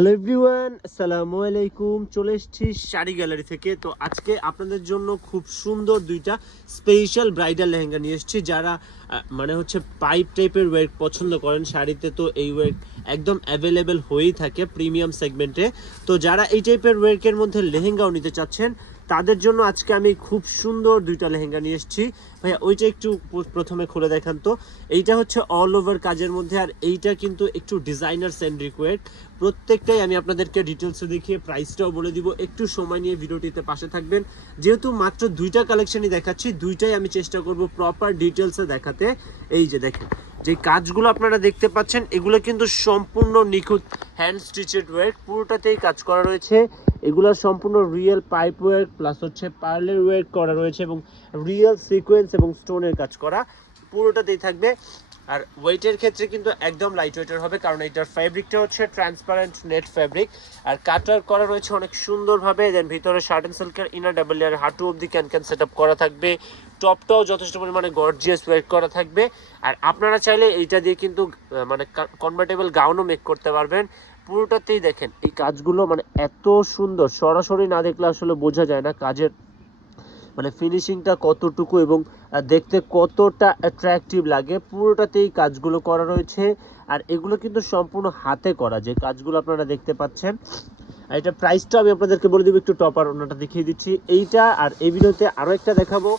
Hello everyone আসসালামু আলাইকুম চলে এসেছি শাড়ি গ্যালারি থেকে। তো আজকে আপনাদের জন্য খুব সুন্দর দুইটা স্পেশাল ব্রাইডাল লেহেঙ্গা নিয়ে এসেছি যারা মানে হচ্ছে পাইপ টাইপের ওয়ার্ক পছন্দ করেন শাড়িতে। তো এই ওয়ার্ক একদম অ্যাভেলেবেল হয়েই থাকে প্রিমিয়াম সেগমেন্টে তো যারা এই টাইপের ওয়ার্কের মধ্যে লেহেঙ্গাও নিতে চাচ্ছেন তাদের জন্য আজকে আমি খুব সুন্দর দুইটা লেহেঙ্গা নিয়ে এসেছি। ভাইয়া, ওইটা একটু প্রথমে খুলে দেখান তো। এইটা হচ্ছে অল ওভার কাজের মধ্যে, আর এইটা কিন্তু একটু ডিজাইনার সেন্ড্রিক ওয়েট প্রত্যেকটাই আমি আপনাদেরকে ডিটেলসে দেখিয়ে প্রাইসটাও বলে দিব। একটু সময় নিয়ে ভিডিওটিতে পাশে থাকবেন। যেহেতু মাত্র দুইটা কালেকশনই দেখাচ্ছি, দুইটাই আমি চেষ্টা করব প্রপার ডিটেলসে দেখাতে। এই যে দেখেন, যে কাজগুলো আপনারা দেখতে পাচ্ছেন, এগুলো কিন্তু সম্পূর্ণ নিখুঁত হ্যান্ড স্টিচেড ওয়ার্ক পুরোটাতেই কাজ করা রয়েছে। এগুলো সম্পূর্ণ রিয়েল পাইপ ওয়ার্ক প্লাস হচ্ছে পার্লের ওয়ার্ক করা রয়েছে এবং রিয়েল সিকোয়েন্স এবং স্টোনের কাজ করা পুরোটাতেই থাকবে। আর ওয়েটের ক্ষেত্রে কিন্তু একদম লাইট ওয়েটের হবে কারণ এটার ফ্যাব্রিকটা হচ্ছে ট্রান্সপারেন্ট নেট ফ্যাব্রিক আর কাটার করা রয়েছে অনেক সুন্দরভাবে দেন ভিতরে শার্ট অ্যান্ড সিল্কের ইনার ডাবল লেয়ার হাঁটু অবধি ক্যান ক্যান সেট করা থাকবে টপটাও যথেষ্ট পরিমাণে গর্জিয়াস ওয়েট করা থাকবে। আর আপনারা চাইলে এইটা দিয়ে কিন্তু মানে কনভার্টেবল গাউনও মেক করতে পারবেন। পুরোটাতেই দেখেন, এই কাজগুলো মানে এত সুন্দর। সরাসরি না দেখলে আসলে বোঝা যায় না কাজের মানে ফিনিশিংটা কতটুকু এবং দেখতে কতটা অ্যাট্রাকটিভ লাগে। পুরোটাতেই কাজগুলো করা রয়েছে। আর এগুলো কিন্তু সম্পূর্ণ হাতে করা, যে কাজগুলো আপনারা দেখতে পাচ্ছেন। আর এটা প্রাইসটা আমি আপনাদেরকে বলে দিব, একটু টপার ওনাটা দেখিয়ে দিচ্ছি। এইটা আর এই ভিডিওতে আরও একটা দেখাবো।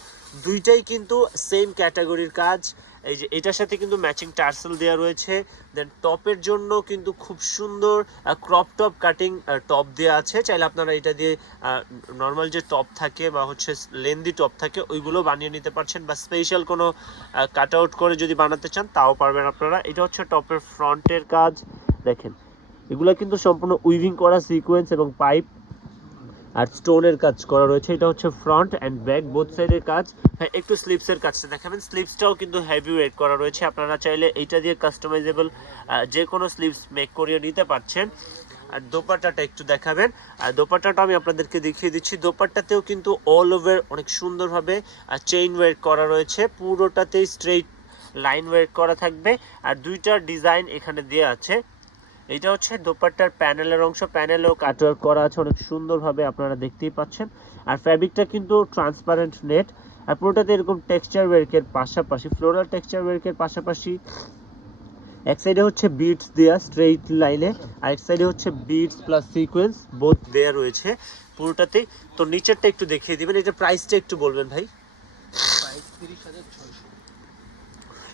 দুইটাই কিন্তু সেম ক্যাটাগরির কাজ। এই যে এটার সাথে কিন্তু ম্যাচিং টার্সেল দেওয়া রয়েছে। দেন টপের জন্য কিন্তু খুব সুন্দর ক্রপ টপ কাটিং টপ দেওয়া আছে। চাইলে আপনারা এটা দিয়ে নর্মাল যে টপ থাকে বা হচ্ছে লেন্দি টপ থাকে, ওইগুলো বানিয়ে নিতে পারছেন বা স্পেশাল কোনো কাট আউট করে যদি বানাতে চান, তাও পারবেন আপনারা। এটা হচ্ছে টপের ফ্রন্টের কাজ। দেখেন, এগুলো কিন্তু সম্পূর্ণ উইভিং করা সিকোয়েন্স এবং পাইপ আর স্টোনের কাজ করা রয়েছে। এটা হচ্ছে ফ্রন্ট অ্যান্ড ব্যাক বোথ সাইডের কাজ। হ্যাঁ একটু স্লিপসের কাজটা দেখাবেন। স্লিপসটাও কিন্তু হেভি ওয়েট করা রয়েছে। আপনারা চাইলে এইটা দিয়ে কাস্টমাইজেবল যে কোনো স্লিপস মেক করিয়ে নিতে পারছেন। আর দোপাট্টাটা একটু দেখাবেন। আর দোপাট্টাটা আমি আপনাদেরকে দেখিয়ে দিচ্ছি। দোপাট্টাতেও কিন্তু অল ওভার অনেক সুন্দরভাবে চেইন ওয়েট করা রয়েছে। পুরোটাতেই স্ট্রেইট লাইন ওয়েট করা থাকবে। আর দুইটা ডিজাইন এখানে দেওয়া আছে। এটা হচ্ছে দোপাট্টার প্যানেলের অংশ। প্যানেলেও কাটওয়ার্ক করা আছে, অনেক সুন্দরভাবে আপনারা দেখতেই পাচ্ছেন। আর ফ্যাব্রিকটা কিন্তু ট্রান্সপারেন্ট নেট আর পুরোটাতে এরকম টেক্সচার ওয়ার্কের পাশাপাশি ফ্লোরাল টেক্সচার ওয়ার্কের পাশাপাশি, এক সাইডে হচ্ছে বিটস দেয়া স্ট্রেইট লাইনে আর এক সাইডে হচ্ছে বিটস প্লাস সিকোয়েন্স বোথ দেয়া রয়েছে পুরোটাতেই তো নিচেরটা একটু দেখিয়ে দিবেন, এটা প্রাইসটা একটু বলবেন ভাই।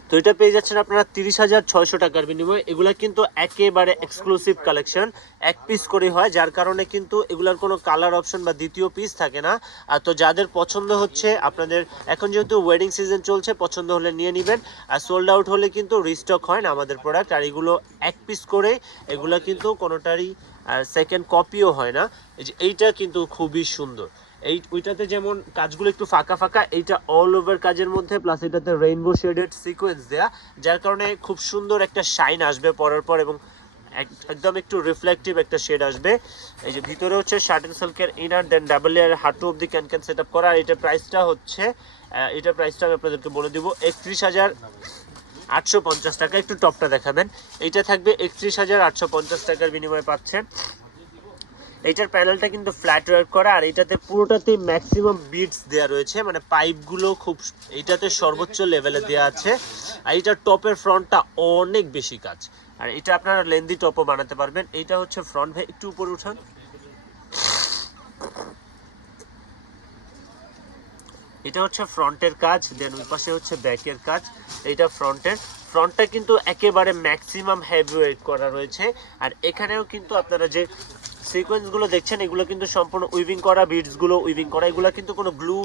তো এটা পেয়ে যাচ্ছেন আপনারা তিরিশ হাজার ছয়শো টাকার বিনিময়ে। এগুলা কিন্তু একেবারে এক্সক্লুসিভ কালেকশন এক পিস করে হয়, যার কারণে কিন্তু এগুলার কোনো কালার অপশন বা দ্বিতীয় পিস থাকে না। আর তো যাদের পছন্দ হচ্ছে, আপনাদের এখন যেহেতু ওয়েডিং সিজন চলছে, পছন্দ হলে নিয়ে নেবেন। আর সোল্ড আউট হলে কিন্তু রিস্টক হয় না আমাদের প্রোডাক্ট আর এগুলো এক পিস করে, এগুলা কিন্তু কোনোটারই সেকেন্ড কপিও হয় না। এই যে এইটা কিন্তু খুবই সুন্দর। এই ওইটাতে যেমন কাজগুলো একটু ফাঁকা ফাঁকা, এইটা অল ওভার কাজের মধ্যে প্লাস এটাতে রেইনবো শেডেড সিকোয়েন্স দেয়া, যার কারণে খুব সুন্দর একটা শাইন আসবে পরার পর এবং এক- একদম একটু রিফ্লেকটিভ একটা শেড আসবে। এই যে ভিতরে হচ্ছে শার্ট অ্যান্ড সিল্কের ইনার দেন ডাবল লেয়ার হাঁটু অব্দি ক্যান ক্যান সেট আপ করা। আর এটার প্রাইসটা হচ্ছে এটার প্রাইসটা আমি আপনাদেরকে বলে দিব, একত্রিশ হাজার আটশো পঞ্চাশ টাকা, একটু টপটা দেখাবেন। এইটা থাকবে একত্রিশ হাজার আটশো পঞ্চাশ টাকার বিনিময়ে পাচ্ছেন এইটার প্যানেলটা কিন্তু ফ্ল্যাট ওয়ার্ক করা, আর এটাতে পুরোটাতে ম্যাক্সিমাম বিটস দেওয়া রয়েছে মানে পাইপগুলো খুব, এইটাতে সর্বোচ্চ লেভেলে দেওয়া আছে। আর এটার টপের ফ্রন্টটা অনেক বেশি কাজ। আর এটা আপনারা লেন্দি টপও বানাতে পারবেন। এইটা হচ্ছে ফ্রন্ট ভাই, একটু উপরে উঠান। এটা হচ্ছে ফ্রন্টের কাজ দেন ওই পাশে হচ্ছে ব্যাকের কাজ। এইটা ফ্রন্টের। ফ্রন্টটা কিন্তু একেবারে ম্যাক্সিমাম হেভি ওয়েট করা রয়েছে। আর এখানেও কিন্তু আপনারা যে সিকোয়েন্সগুলো দেখছেন, এগুলো কিন্তু সম্পূর্ণ উইভিং করা বিটসগুলো উইভিং করা, এগুলো কিন্তু কোনো গ্লু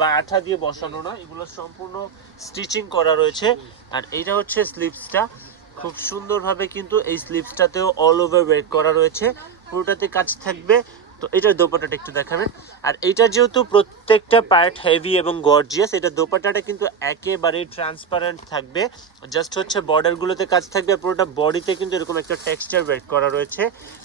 বা আঠা দিয়ে বসানো না। এগুলো সম্পূর্ণ স্টিচিং করা রয়েছে। আর এইটা হচ্ছে স্লিপসটা খুব সুন্দরভাবে কিন্তু এই স্লিপসটাতেও অল ওভার ওয়েট করা রয়েছে। পুরোটাতে কাজ থাকবে। তো এটার দোপাটাটা একটু দেখাবেন। আর এইটার যেহেতু প্রত্যেকটা পার্ট হেভি এবং গর্জিয়াস এটা দোপাটাটা কিন্তু একেবারে ট্রান্সপারেন্ট থাকবে। জাস্ট হচ্ছে বর্ডারগুলোতে কাজ থাকবে আর পুরোটা বডিতে কিন্তু এরকম একটা টেক্সচার ওয়েট করা রয়েছে।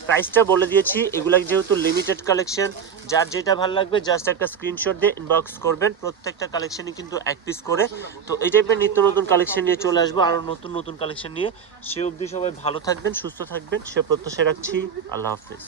প্রাইসটা বলে দিয়েছি, এগুলা যেহেতু লিমিটেড কালেকশন যার যেটা ভালো লাগবে জাস্ট একটা স্ক্রিনশট দিয়ে ইনবক্স করবেন। প্রত্যেকটা কালেকশনই কিন্তু এক পিস করে। তো এই টাইপের নিত্য নতুন কালেকশন নিয়ে চলে আসব আরও নতুন নতুন কালেকশন নিয়ে। সে অবধি সবাই ভালো থাকবেন, সুস্থ থাকবেন, সে প্রত্যাশা রাখছি। আল্লাহ হাফিজ।